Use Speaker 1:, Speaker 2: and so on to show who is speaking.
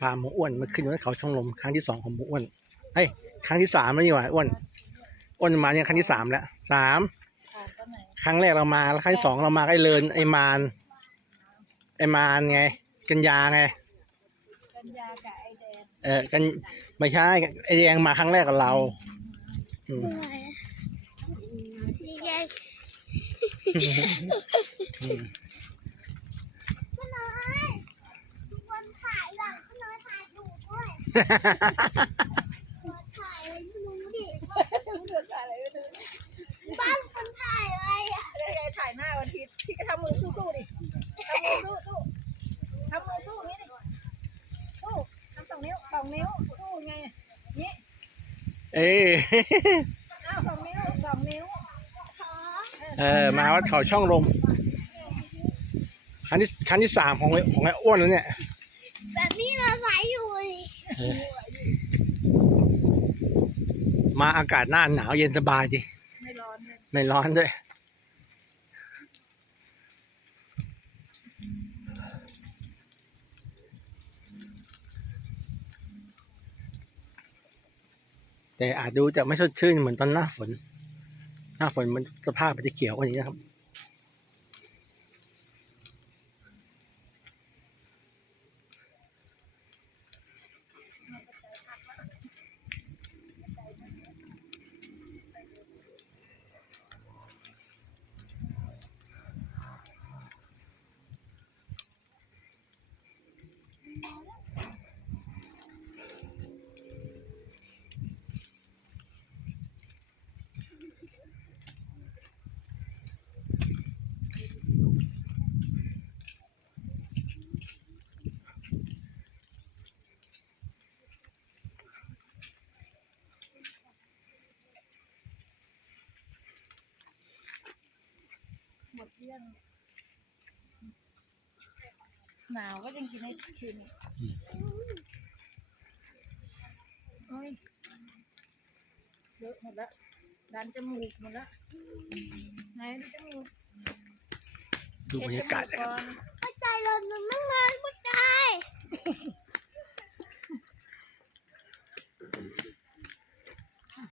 Speaker 1: พาหมูอ้วนมาขึ้นยอดเขาช่องลมครั้งที่สองของหมูอ้วนเฮ้ยครั้งที่สามแล้วนี่หว่าอ้วนอ้วนมาเนี่ยครั้งที่สามแล้วสาม
Speaker 2: ผ่านตอนไหน
Speaker 1: ครั้งแรกเรามาแล้วครั้งที่สองเรามาไอ้เลินไอ้มารไอ้มารไงกันยาไง
Speaker 2: กัญญากับไอแดง
Speaker 1: เออกันไม่ใช่ไอ้แดงมาครั้งแรกกับเราอืม
Speaker 3: นี่ไง
Speaker 1: อืม
Speaker 3: พ่อน้อยทุกคนถ่ายหลังพ่อน้อยถ่ายดูด้วย ถ่ายอะไรไม่รู้ดิ
Speaker 2: เดือดอะไรไม่รู้
Speaker 3: บ้านคนถ่ายอะไรอะ
Speaker 2: ได้ไงถ่ายหน้าวันอาทิตย์พี่ก็ทำมือสู้ๆดิทำมือสู้สู้ทำมือสู้นี้ดิสู้ทำสองนิ้วสองนิ้วสู้ไงนี่
Speaker 1: เอ้ย
Speaker 2: อ้าวสองนิ้วสองนิ้ว
Speaker 3: ขอ
Speaker 1: เออมาวัดเขาช่องลมครั้งที่ครั้งที่สามของของไอ้อ้วนแล้วเนี่ย
Speaker 3: แบบนี้เราใส่อยู่ดิ
Speaker 1: มาอากาศหน้าหนาวเย็นสบายดี
Speaker 2: ไม่ร้อนเลย
Speaker 1: ไม่ร้อนด้วย แต่อาจดูจะไม่สดชื่นเหมือนตอนหน้าฝน หน้าฝนมันสภาพมันจะเขียวกว่านี้นะครับ
Speaker 2: หมดเรื่องหนาวก็ยังกินไอศครีมอีกโอ้ยเยอะหมดแล้วดันจมูกหมดแล้วไหนดูจมูก
Speaker 1: ดูบรรยากาศ
Speaker 2: เช็
Speaker 1: นะ
Speaker 2: ด
Speaker 1: ครับ
Speaker 2: จมูก่อน